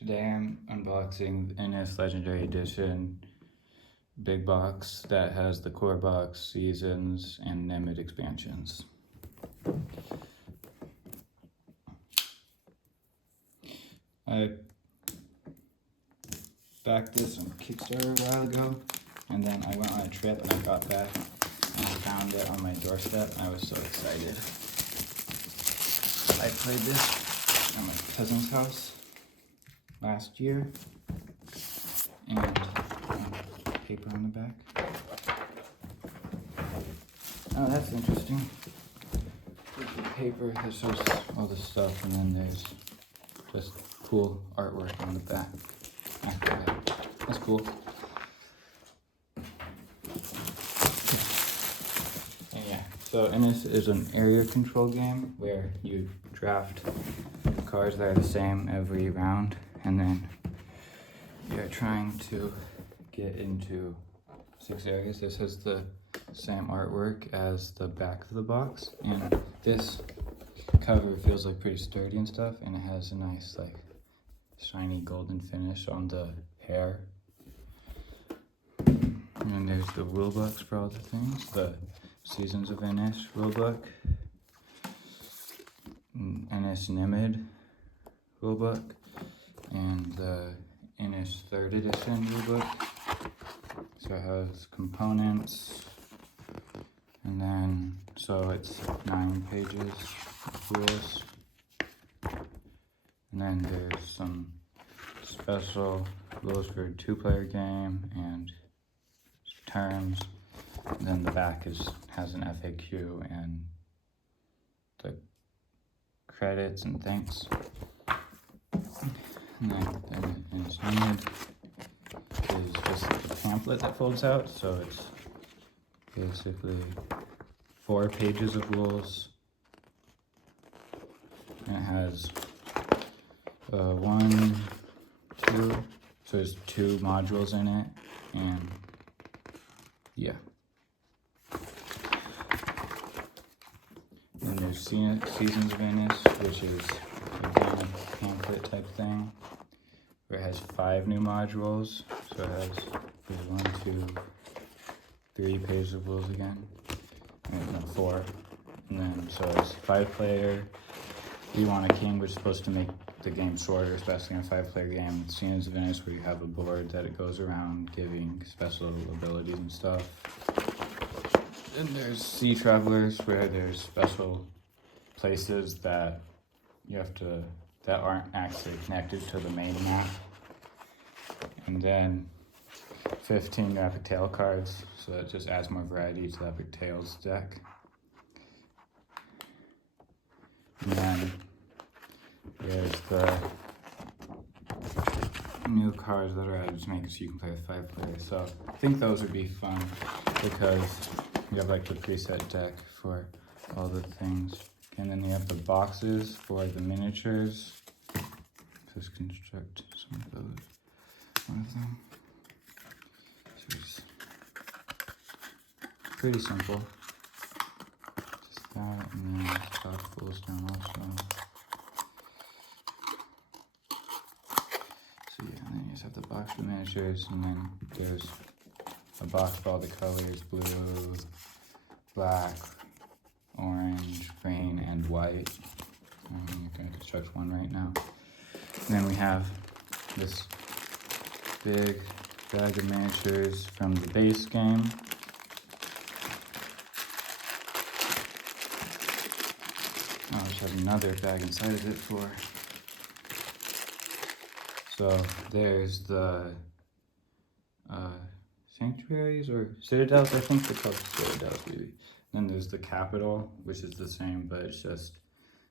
Today I'm unboxing the NS Legendary Edition big box that has the core box, seasons, and nemed expansions. I backed this on Kickstarter a while ago, and then I went on a trip and I got back and I found it on my doorstep and I was so excited. I played this at my cousin's house last year, and paper on the back. Oh, that's interesting. The paper that shows all this stuff, and then there's just cool artwork on the back after that. That's cool. And yeah, so this is an area control game where you draft cards that are the same every round, and then you're trying to get into 6 areas. This has the same artwork as the back of the box, and this cover feels like pretty sturdy and stuff, and it has a nice like shiny golden finish on the hair. And then there's the rulebooks for all the things, the Seasons of NS rulebook, NS nemed rulebook, and the NS 3rd edition rulebook. So it has components, and then so it's 9 pages of rules, and then there's some special rules for a 2-player game and terms, and then the back has an FAQ and the credits and thanks. And then it's nemed is just a pamphlet that folds out, so it's basically 4 pages of rules, and it has 1, 2, so there's 2 modules in it, and yeah. And there's Seasons of NS, which is again a pamphlet type thing, where it has 5 new modules. So it has 1, 2, 3 pages of rules again, and no, 4. And then so it's 5-player. You want a king, which is supposed to make the game shorter, especially in a 5-player game. Seasons of NS, where you have a board that it goes around giving special abilities and stuff. Then there's Sea Travelers, where there's special places that you have to that aren't actually connected to the main map. And then 15 Epic Tale cards, so it just adds more variety to the Epic Tales deck. And then there's the new cards that are added to make it so you can play with 5 players. So I think those would be fun because you have like the preset deck for all the things. And then you have the boxes for the miniatures. Just construct some of those. One of them. So it's pretty simple. Just that, and then stock pulls down also. So yeah, and then you just have the box for miniatures, and then there's a box for all the colors: blue, black, orange, green, and white. You're going to construct one right now. And then we have this big bag of miniatures from the base game. Oh, which has another bag inside of it for. So there's the Sanctuaries or Citadels, I think they're called Citadels maybe. Then there's the capital, which is the same, but it just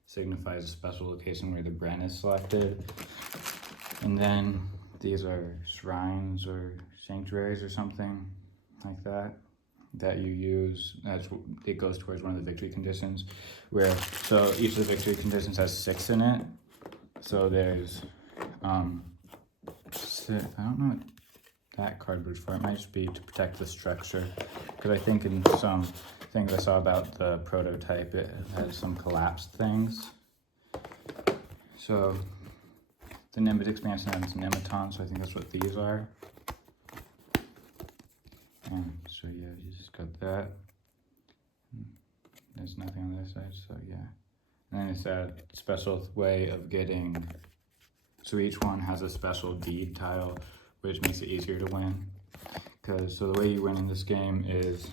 signifies a special location where the Bren is selected. And then these are shrines or sanctuaries or something like that you use. It goes towards one of the victory conditions, where so each of the victory conditions has 6 in it. So there's I don't know what that card was for. It might just be to protect the structure, because I think in some things I saw about the prototype, it has some collapsed things. So the nemed expansion has nemetons, so I think that's what these are. And so yeah, you just got that. There's nothing on this side, so yeah. And then it's that special way of getting, so each one has a special deed tile, which makes it easier to win. So the way you win in this game is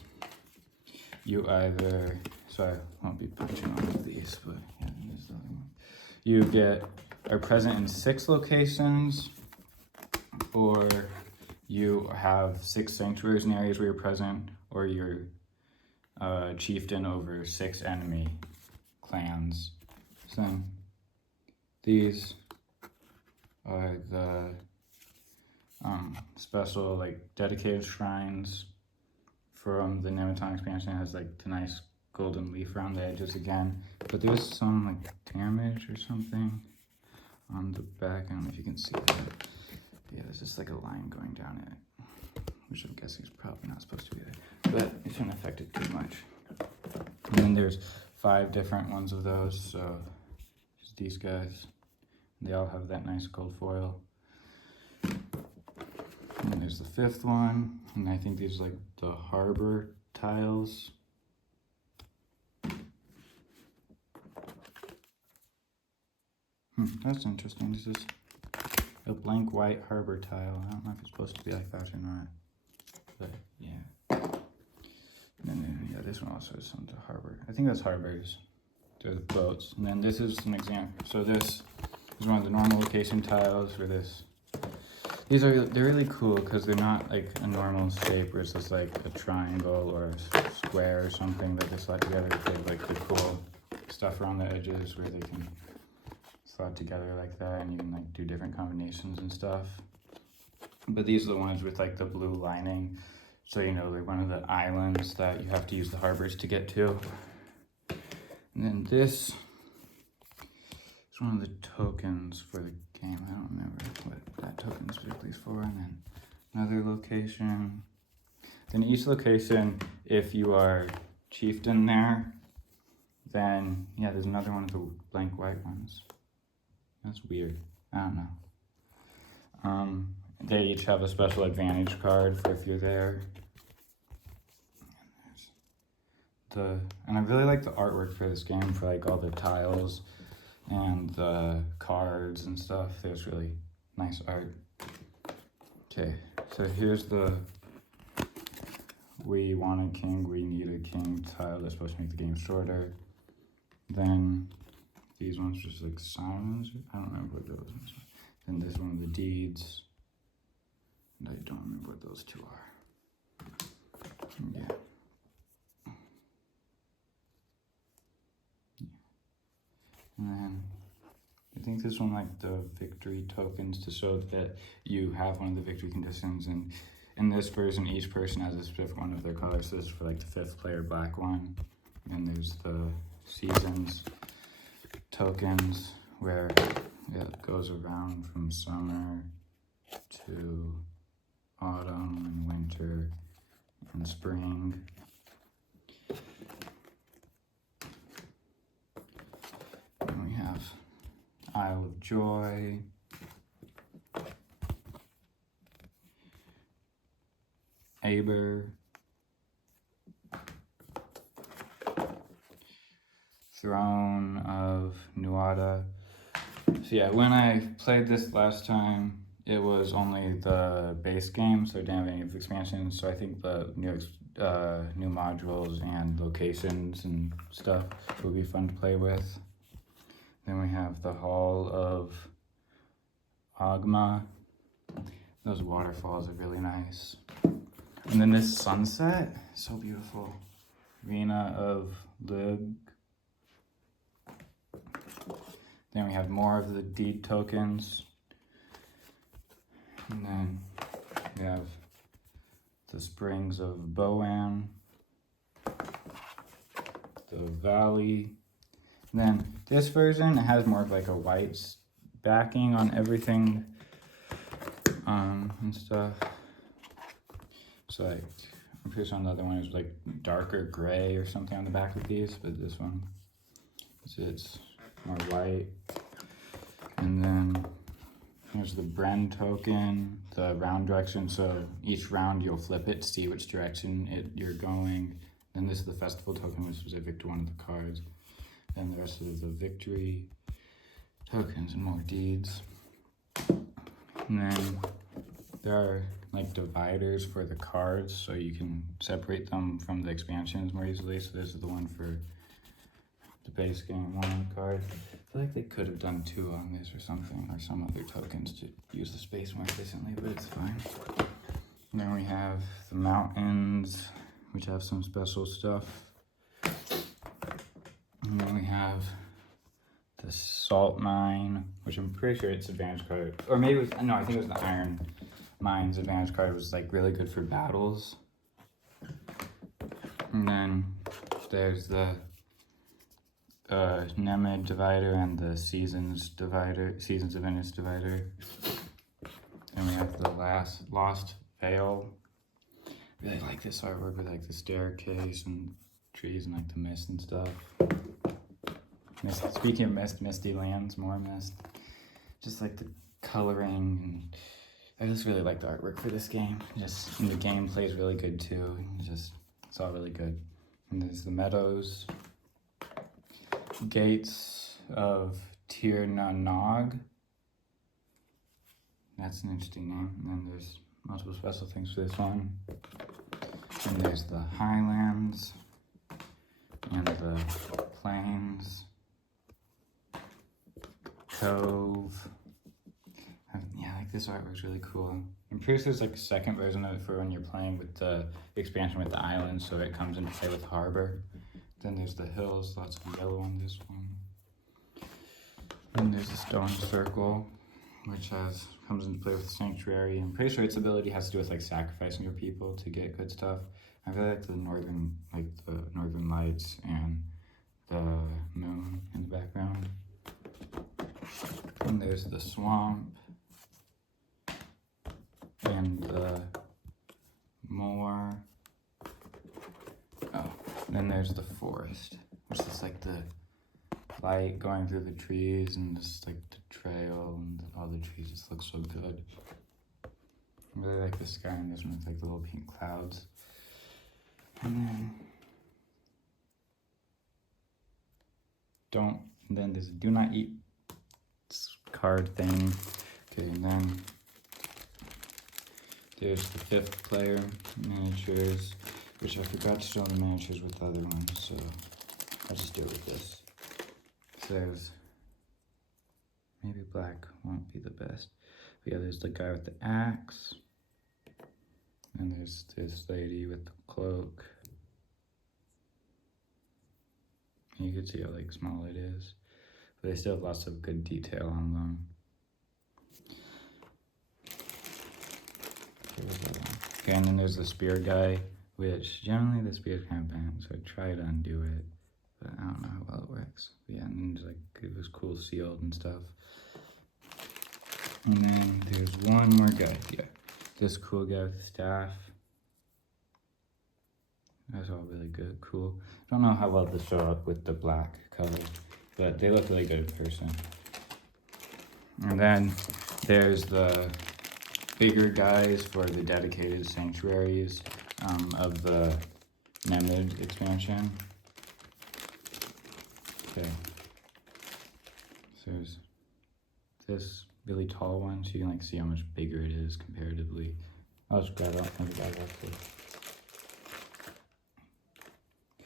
you either, so I won't be punching all of these, but yeah, there's the other one. You are present in 6 locations, or you have 6 sanctuaries in areas where you're present, or you're chieftain over 6 enemy clans. So these are the special like dedicated shrines from the Nemeton expansion. It has like the nice golden leaf around the edges again, but there's some like damage or something on the back. I don't know if you can see that. Yeah, there's just like a line going down it, which I'm guessing is probably not supposed to be there, but it shouldn't affect it too much. And then there's 5 different ones of those, so just these guys. They all have that nice gold foil. And there's the 5th one, and I think these are like the harbor tiles. That's interesting. This is a blank white harbor tile. I don't know if it's supposed to be like that or not, but yeah. And then yeah, this one also has some to harbor. I think that's harbors. They're the boats. And then this is an example. So this is one of the normal location tiles for this. They're really cool because they're not like a normal shape where it's just like a triangle or a square or something that they slot together. They have like the cool stuff around the edges where they can slot together like that, and you can like do different combinations and stuff. But these are the ones with like the blue lining. So you know, they're one of the islands that you have to use the harbors to get to. And then this is one of the tokens for the game. I don't remember what that token specifically is for. And then another location. Then each location, if you are chieftain there, then yeah, there's another one of the blank white ones. That's weird. I don't know. They each have a special advantage card for if you're there. And I really like the artwork for this game, for like all the tiles and the cards and stuff. There's really nice art. Okay, so here's the we want a king, we need a king tile that's supposed to make the game shorter. Then these ones just like signs. I don't remember what those ones are. Then this one, the deeds. And I don't remember what those 2 are. Yeah. And then I think this one, like the victory tokens, to show that you have one of the victory conditions. And in this version, each person has a specific one of their colors. So this is for like the 5th player black one. And there's the seasons tokens where it goes around from summer to autumn and winter and spring. And we have Isle of Joy, Aber, Throne of Nuada. So yeah, when I played this last time, it was only the base game, so I didn't have any of the expansions. So I think the new modules and locations and stuff will be fun to play with. Then we have the Hall of Agma. Those waterfalls are really nice. And then this sunset, so beautiful. Arena of Lug. Then we have more of the deed tokens. And then we have the Springs of Boan, the Valley. And then this version, it has more of like a white backing on everything and stuff. So like, I'm pretty sure on the other one is like darker gray or something on the back of these, but this one, it's more white. And then There's the Bren token, the round direction. So each round you'll flip it to see which direction you're going. Then this is the festival token, which is specific to one of the cards. Then the rest of the victory tokens and more deeds. And then there are like dividers for the cards, so you can separate them from the expansions more easily. So this is the one for the base game 1 card. I feel like they could have done 2 on this or something, or some other tokens to use the space more efficiently, but it's fine. And then we have the mountains, which have some special stuff. And then we have the salt mine, which I'm pretty sure it's advantage card, or maybe it was, no, I think it was the iron mine's advantage card. Was like really good for battles. And then there's the nemed divider and the seasons of Venice divider. And we have the lost veil. Really like this artwork with like the staircase and trees and like the mist and stuff. Speaking of mist, misty lands, more mist. Just like the coloring, and I just really like the artwork for this game. And the gameplay is really good too. It's all really good. And there's the meadows, gates of Tir na Nog. That's an interesting name. And then there's multiple special things for this one. And there's the highlands and the plains. Cove. Yeah, like this artwork's really cool. I'm pretty sure there's like a second version of it for when you're playing with the expansion with the islands, so it comes into play with harbor. Then there's the hills, lots of yellow on this one. Then there's the stone circle, which comes into play with the sanctuary. I'm pretty sure its ability has to do with like sacrificing your people to get good stuff. I really like the northern lights and the moon in the background. And there's the swamp and the moor. Oh, then there's the forest, which is like the light going through the trees and just like the trail, and all the trees just look so good. I really like the sky in this one with like the little pink clouds. And then there's a do not eat card thing. Okay, and then there's the 5th player miniatures, which I forgot to show the miniatures with the other ones, so I'll just do it with this. So there's, maybe black won't be the best. But yeah, there's the guy with the axe, and there's this lady with the cloak. And you can see how like small it is. But they still have lots of good detail on them. Okay, and then there's the spear guy, which generally the spear is kind of bent, so I try to undo it, but I don't know how well it works. But yeah, and then there's like, it was cool sealed and stuff. And then there's one more guy, yeah. This cool guy with the staff. That's all really good, cool. I don't know how well this show up with the black color, but they look really good in person. And then there's the bigger guys for the dedicated sanctuaries of the nemed expansion. Okay. So there's this really tall one, so you can like see how much bigger it is comparatively. I'll just grab out one of the guys actually.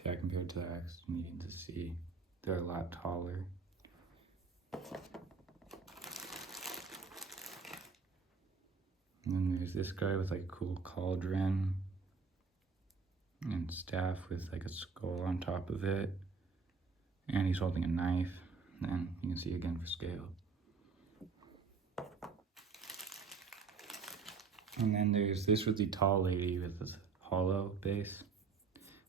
Yeah, compared to the axe, needing to see, they're a lot taller. And then there's this guy with like a cool cauldron and staff with like a skull on top of it. And he's holding a knife. And then you can see again for scale. And then there's this really tall lady with this hollow base.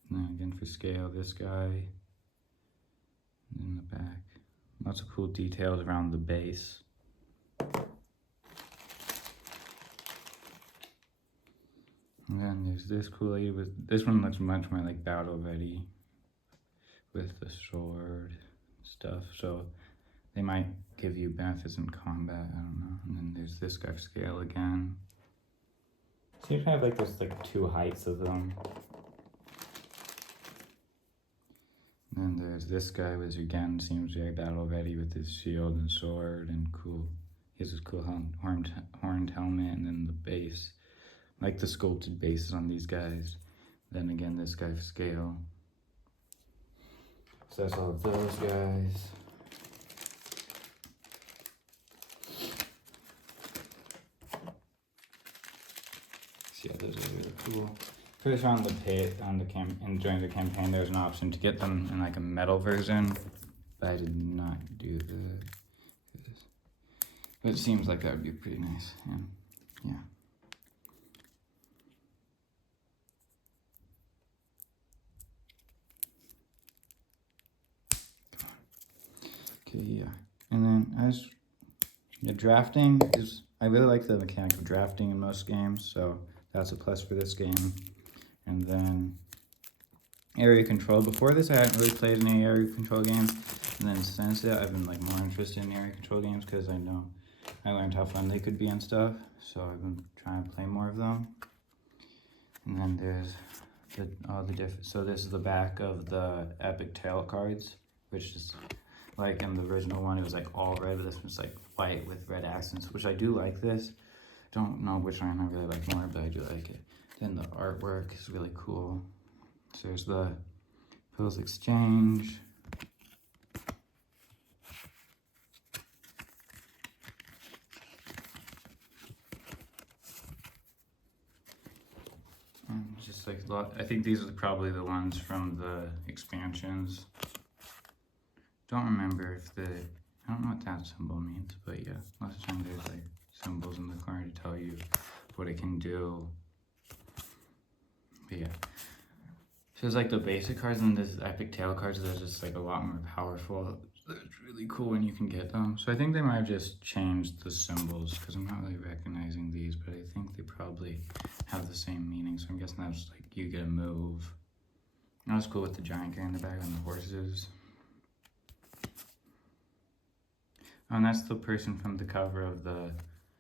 And then again for scale, this guy in the back. Lots of cool details around the base. And then there's this cool lady with, this one looks much more like battle ready with the sword stuff. So they might give you benefits in combat, I don't know. And then there's this guy for scale again. So you kind of like there's like 2 heights of them. And then there's this guy, which again seems very battle ready with his shield and sword and cool. He has this cool horned helmet, and then the base. I like the sculpted bases on these guys. Then again, this guy for scale. So that's all of those guys. So yeah, those are really cool. Pretty sure on the pit, and during the campaign, there's an option to get them in like a metal version, but I did not do this. But it seems like that would be pretty nice, and yeah. Okay, yeah. And then drafting is, I really like the mechanic of drafting in most games, so that's a plus for this game. And then area control. Before this, I hadn't really played any area control games, and then since it, I've been like more interested in area control games because I know I learned how fun they could be and stuff. So I've been trying to play more of them. And then there's all the different. So this is the back of the epic tale cards, which is like in the original one, it was like all red, but this one's like white with red accents, which I do like this. Don't know which one I really like more, but I do like it. Then the artwork is really cool. So there's the Pills Exchange. And just like a lot, I think these are probably the ones from the expansions. Don't remember if I don't know what that symbol means, but yeah, lots of times there's like symbols in the corner to tell you what it can do. But yeah. So it's like the basic cards and this epic tale cards that are just like a lot more powerful. It's really cool when you can get them. So I think they might have just changed the symbols because I'm not really recognizing these, but I think they probably have the same meaning. So I'm guessing that's like you get a move. That was cool with the giant guy in the back and the horses. Oh, and that's the person from the cover of the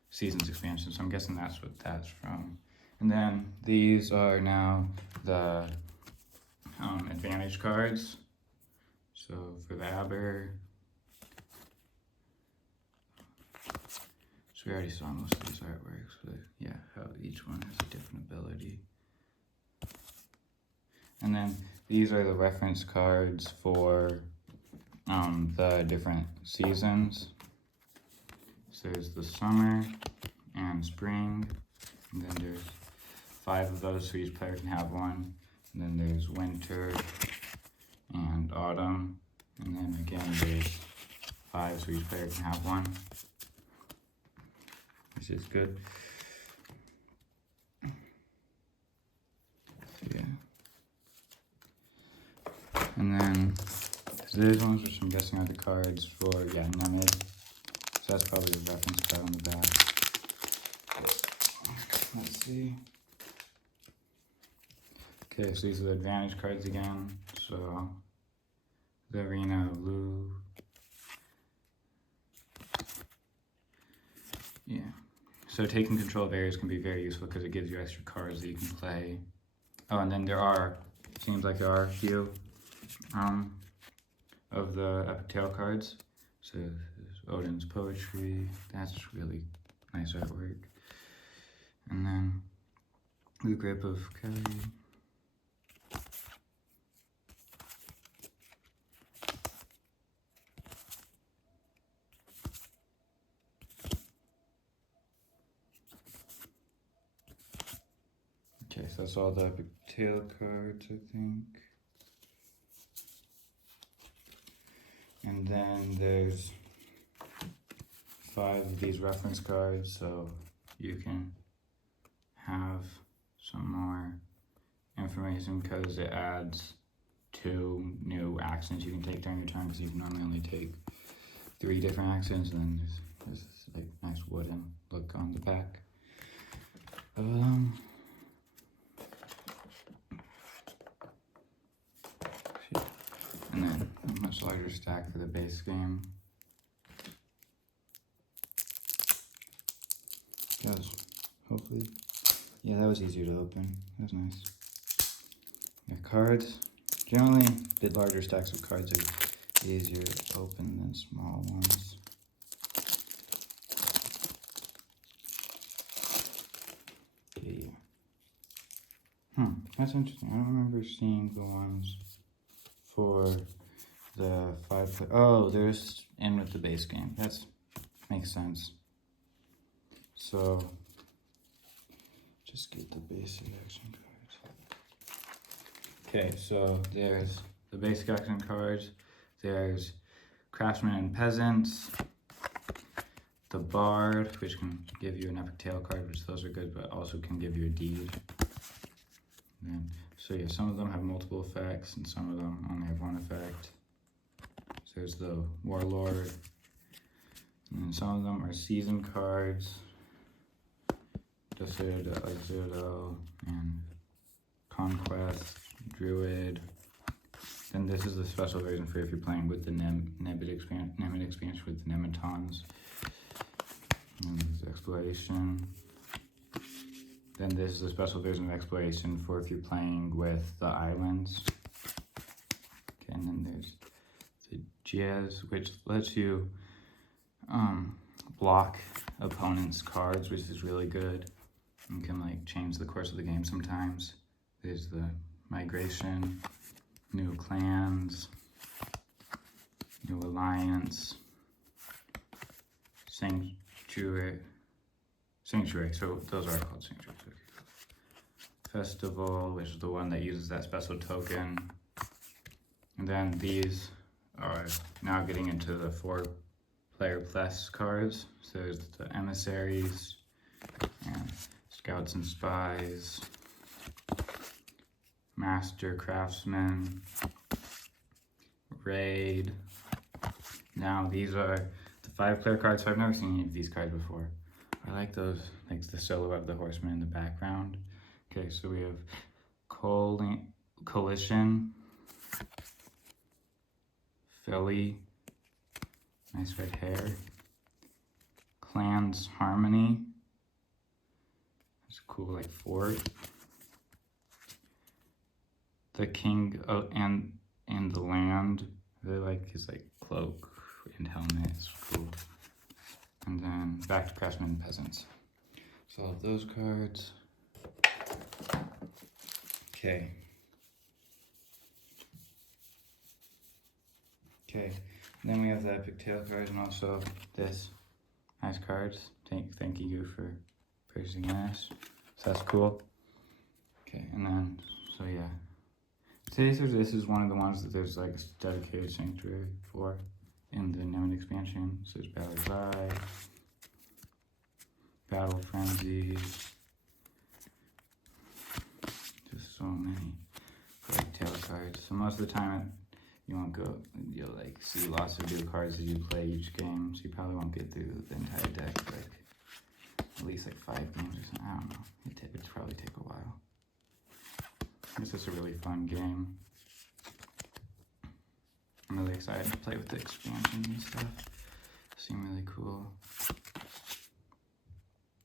Seasons expansion, so I'm guessing that's what that's from. And then these are now the advantage cards. So for the Aber, so we already saw most of these artworks, but yeah, how each one has a different ability. And then these are the reference cards for the different seasons. So there's the summer and spring, and then there's 5 of those, so each player can have one. And then there's winter and autumn, and then again there's 5, so each player can have one, which is good. Yeah. And then these ones, which I'm guessing are the cards for, yeah, nemed. So that's probably a reference card on the back. Let's see. Okay, so these are the advantage cards again. So the Arena of Blue. Yeah. So taking control of areas can be very useful because it gives you extra cards that you can play. Oh, and then seems like there are a few of the Epic Tale cards. So there's Odin's Poetry, that's really nice artwork. And then the Grip of Kelly. Okay, so that's all the Epic Tale cards, I think. And then there's 5 of these reference cards, so you can have some more information because it adds 2 new accents you can take during your turn, because you can normally only take 3 different accents, and then there's this like nice wooden look on the back. And then a much larger stack for the base game. That was, hopefully, yeah, that was easier to open. That was nice. Got cards. Generally, a bit larger stacks of cards are easier to open than small ones. Okay. That's interesting. I don't remember seeing the ones for the 5 oh, there's in with the base game. That's makes sense. So just get the basic action cards. Okay, so there's the basic action cards. There's Craftsmen and Peasants. The Bard, which can give you an epic tale card, which those are good, but also can give you a deed. And so yeah, some of them have multiple effects, and some of them only have one effect. So there's the Warlord, and then some of them are season cards. The Citadel, and Conquest, Druid. Then this is the special version for if you're playing with the nemed expansion with the nemetons. And there's Exploration. Then this is the special version of Exploration for if you're playing with the islands. Okay, and then there's the Jazz, which lets you block opponents' cards, which is really good. You can like change the course of the game sometimes. There's the Migration, New Clans, New Alliance, Sanctuary, so those are called Sanctuaries. Festival, which is the one that uses that special token. And then these are now getting into the 4-player plus cards. So there's the Emissaries, and Scouts and Spies, Master Craftsman, Raid. Now these are the 5-player cards, so I've never seen any of these cards before. I like those, like the silhouette of the horseman in the background. Okay, so we have Coalition, Philly, nice red hair, Clans Harmony, it's a cool like fort, the King and the Land, I really like his like cloak and helmet, it's cool. And then back to Craftsmen and Peasants. So all of those cards. Okay. Okay. And then we have the epic tale cards and also this nice cards. Thank you for purchasing this. So that's cool. Okay, and then so yeah. This is one of the ones that there's like a dedicated sanctuary for in the nemed expansion. So there's Balor's Eye, Battle Frenzy, just so many like tail cards. So most of the time you'll like see lots of new cards as you play each game. So you probably won't get through the entire deck, like at least like 5 games or something. I don't know. It'd probably take a while. This is a really fun game. I'm really excited to play with the expansions and stuff. They seem really cool.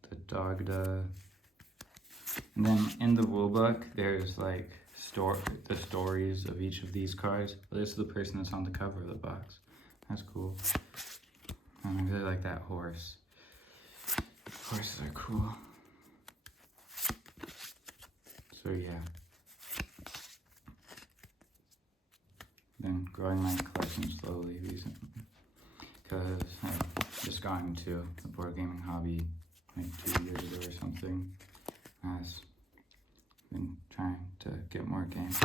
The Dogda. And then in the rulebook, there's like the stories of each of these cards. This is the person that's on the cover of the box. That's cool. And I really like that horse. Horses are cool. So yeah. Been growing my collection slowly recently because I've just gotten into the board gaming hobby like 2 years ago or something. I've been trying to get more games.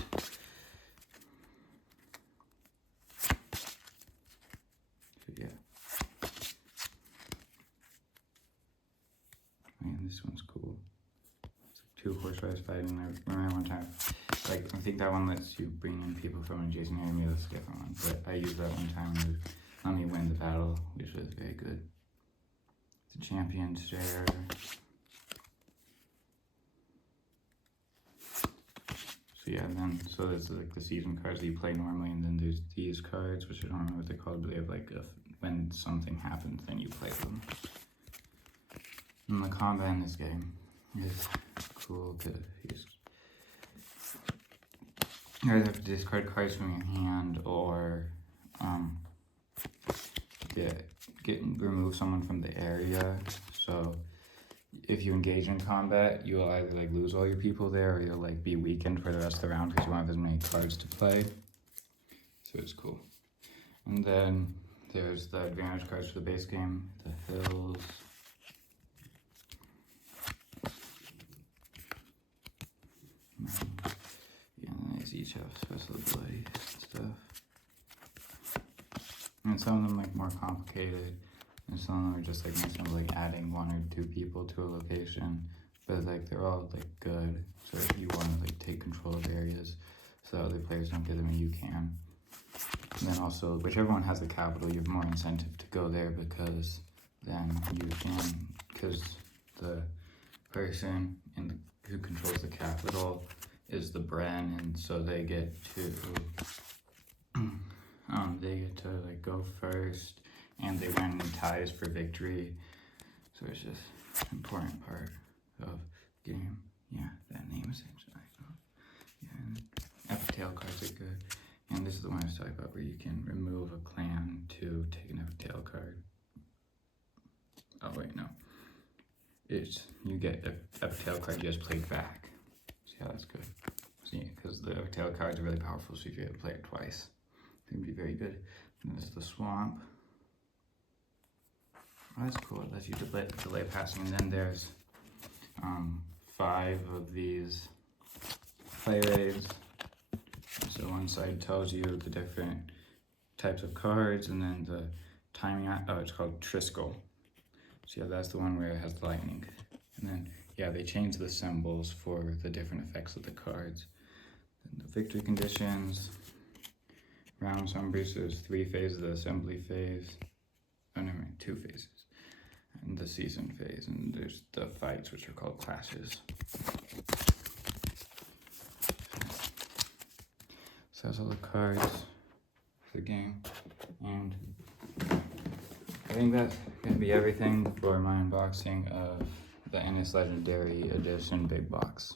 So yeah. Man, this one's cool. It's like 2 horse riders fighting. I remember one time, like, I think that one lets you bring in people from an adjacent area. Maybe that's a different one. But I used that one time and it let me win the battle, which was very good. The Champion's Share. So yeah, and then, so there's like the season cards that you play normally, and then there's these cards, which I don't remember what they're called, but they have like when something happens, then you play them. And the combat in this game is cool because you either have to discard cards from your hand or remove someone from the area. So if you engage in combat, you'll either like lose all your people there, or you'll like be weakened for the rest of the round because you won't have as many cards to play. So it's cool. And then there's the advantage cards for the base game, the hills. Yeah, and these each have special abilities and stuff. And some of them like more complicated, and some of them are just like more like adding 1 or 2 people to a location. But like they're all like good. So if you want to like take control of areas so other players don't get them and you can. And then also, whichever one has the capital, you have more incentive to go there because then you can, because the person who controls the capital is the Bren, and so they get to like go first, and they win ties for victory. So it's just an important part of the game. Yeah, that name is interesting. Yeah, and epitaph cards are good. And this is the one I was talking about where you can remove a clan to take an epitaph card. Oh wait, no. You get an epitaph card you just play back. See how that's good? See, because the epitaph cards are really powerful, so if you have to play it twice, it can be very good. And this is the swamp. Oh, that's cool. It lets you delay passing. And then there's 5 of these play raids. So one side tells you the different types of cards, and then the timing, it's called Triskel. So yeah, that's the one where it has lightning. And then, yeah, they change the symbols for the different effects of the cards. And the victory conditions, round summaries, there's 3 phases, the assembly phase, 2 phases, and the season phase, and there's the fights, which are called clashes. So that's all the cards for the game, and I think that's going to be everything for my unboxing of the NS Legendary Edition Big Box.